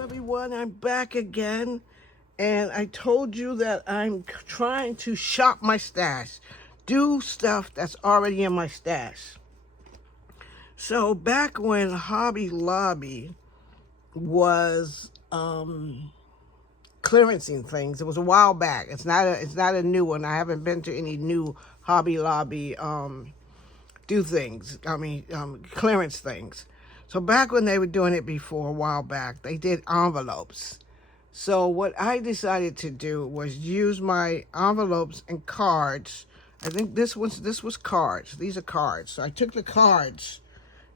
everyone, I'm back again, and I told you that I'm trying to shop my stash, do stuff that's already in my stash. So back when Hobby Lobby was clearancing things, it was a while back. It's not a new one. I haven't been to any new Hobby Lobby clearance things. So back when they were doing it before, a while back, they did envelopes. So what I decided to do was use my envelopes and cards. I think this was cards. These are cards. So I took the cards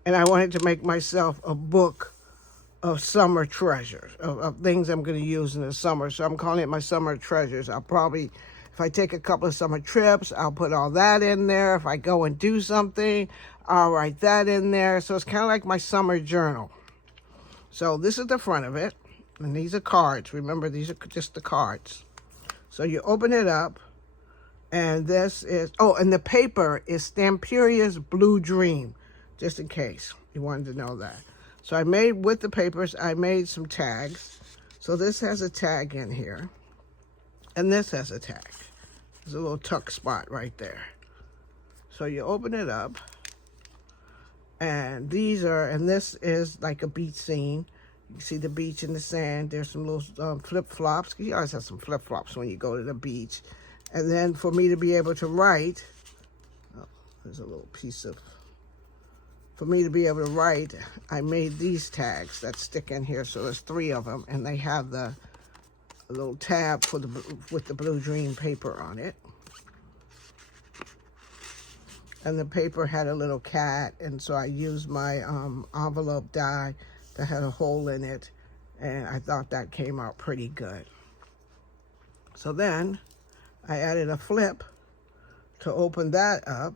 and I wanted to make myself a book of summer treasures, of things I'm going to use in the summer. So I'm calling it my summer treasures. I'll probably, if I take a couple of summer trips, I'll put all that in there. If I go and do something, I'll write that in there. So it's kind of like my summer journal. So this is the front of it. And these are cards. Remember, these are just the cards. So you open it up. And this is, and the paper is Stamperia's Blue Dream. Just in case you wanted to know that. So I made, with the papers, I made some tags. So this has a tag in here. And this has a tag. There's a little tuck spot right there. So you open it up. And this is like a beach scene. You can see the beach and the sand. There's some little flip-flops. You always have some flip-flops when you go to the beach. And then for me to be able to write, there's a little piece of, for me to be able to write, I made these tags that stick in here. So there's 3 of them, and they have the little tab for with the Blue Dream paper on it. And the paper had a little cat, and so I used my envelope die that had a hole in it, and I thought that came out pretty good. So then I added a flip to open that up,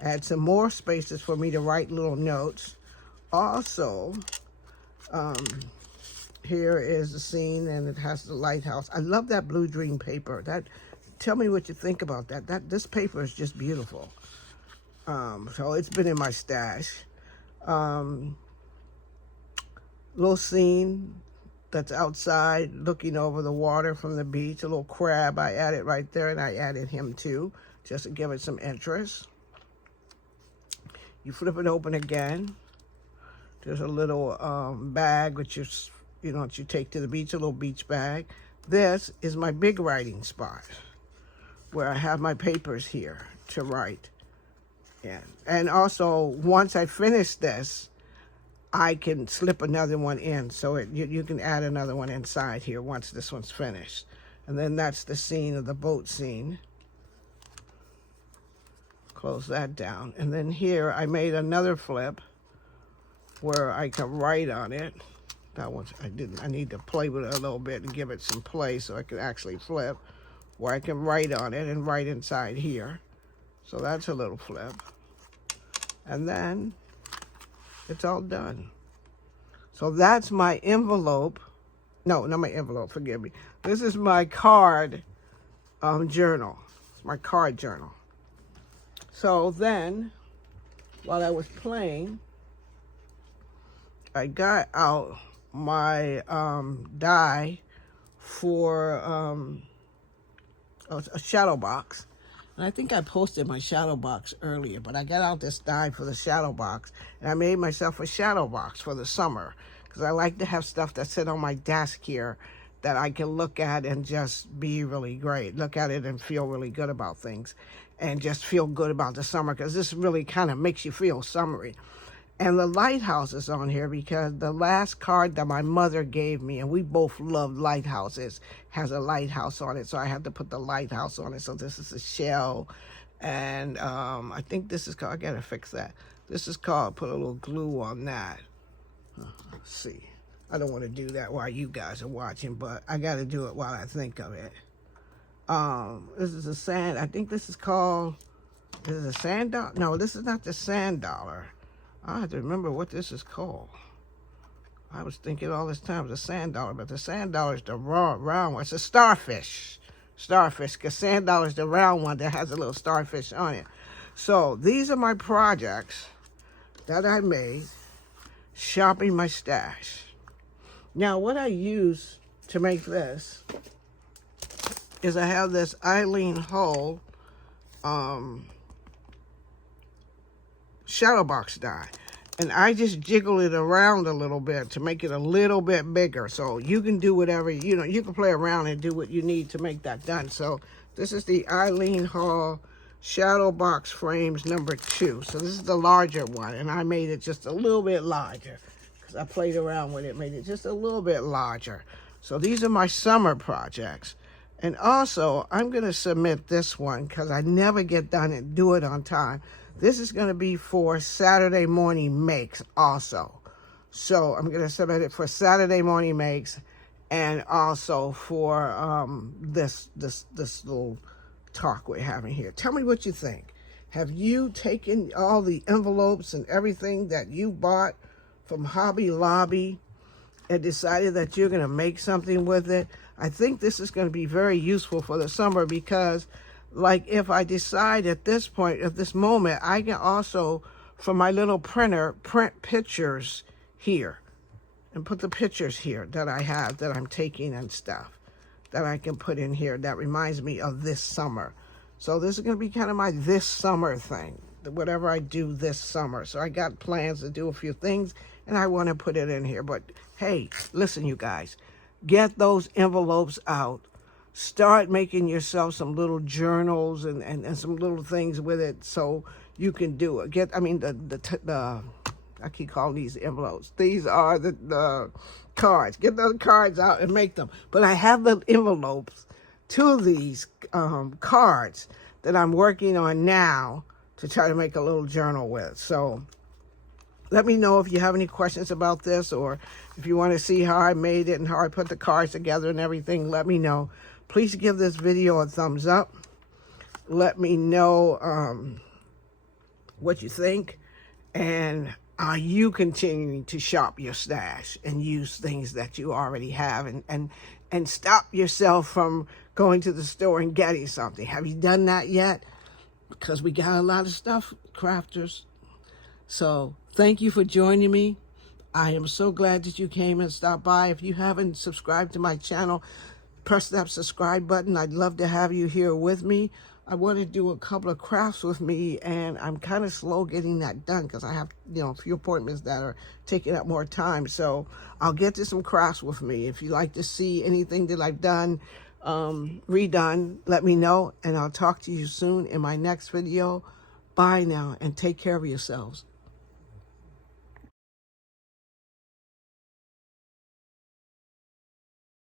add some more spaces for me to write little notes. Also, here is the scene, and it has the lighthouse. I love that Blue Dream paper. Tell me what you think about that. This paper is just beautiful. So it's been in my stash. Little scene that's outside looking over the water from the beach. A little crab I added right there, and I added him too, just to give it some interest. You flip it open again. There's a little bag which that you take to the beach, a little beach bag. This is my big writing spot where I have my papers here to write. And also, once I finish this, I can slip another one in. So you can add another one inside here once this one's finished. And then that's the scene of the boat scene. Close that down. And then here I made another flip where I can write on it. That one I need to play with it a little bit and give it some play so I can actually flip. Where I can write on it and write inside here. So that's a little flip. And then it's all done. So that's my envelope. No, not my envelope, forgive me. This is my card journal. It's my card journal. So then, while I was playing, I got out my die for a shadow box. And I think I posted my shadow box earlier, but I got out this die for the shadow box, and I made myself a shadow box for the summer, because I like to have stuff that sit on my desk here that I can look at and just be really great. Look at it and feel really good about things, and just feel good about the summer, because this really kind of makes you feel summery. And the lighthouse is on here because the last card that my mother gave me, and we both love lighthouses, has a lighthouse on it. So I had to put the lighthouse on it. So this is a shell. And I think this is called, I got to fix that. This is called, put a little glue on that. Let's see. I don't want to do that while you guys are watching, but I got to do it while I think of it. This is a sand, I think this is called, is it a sand dollar? No, this is not the sand dollar. I have to remember what this is called. I was thinking all this time it was a sand dollar, but the sand dollar is the round one. It's a starfish. Starfish, because sand dollar is the round one that has a little starfish on it. So these are my projects that I made shopping my stash. Now, what I use to make this is I have this Eileen Hull shadow box die. And I just jiggle it around a little bit to make it a little bit bigger. So you can do whatever, you know, you can play around and do what you need to make that done. So this is the Eileen Hull shadow box frames number 2. So this is the larger one. And I made it just a little bit larger because I played around with it, made it just a little bit larger. So these are my summer projects. And also, I'm going to submit this one because I never get done and do it on time. This is going to be for Saturday morning makes also. So I'm going to submit it for Saturday morning makes and also for this little talk we're having here. Tell me what you think. Have you taken all the envelopes and everything that you bought from Hobby Lobby and decided that you're going to make something with it? I think this is going to be very useful for the summer because, like, if I decide at this point, at this moment, I can also, from my little printer, print pictures here and put the pictures here that I have that I'm taking and stuff that I can put in here that reminds me of this summer. So this is going to be kind of my this summer thing, whatever I do this summer. So I got plans to do a few things and I want to put it in here. But hey, listen, you guys, get those envelopes out. Start making yourself some little journals and some little things with it so you can do it. I keep calling these envelopes. These are the cards. Get those cards out and make them. But I have the envelopes to these cards that I'm working on now to try to make a little journal with. So let me know if you have any questions about this or if you want to see how I made it and how I put the cards together and everything, let me know. Please give this video a thumbs up. Let me know what you think. And are you continuing to shop your stash and use things that you already have and stop yourself from going to the store and getting something? Have you done that yet? Because we got a lot of stuff, crafters. So thank you for joining me. I am so glad that you came and stopped by. If you haven't subscribed to my channel, press that subscribe button. I'd love to have you here with me. I want to do a couple of crafts with me, and I'm kind of slow getting that done because I have, a few appointments that are taking up more time. So I'll get to some crafts with me. If you like to see anything that I've done, redone, let me know, and I'll talk to you soon in my next video. Bye now, and take care of yourselves.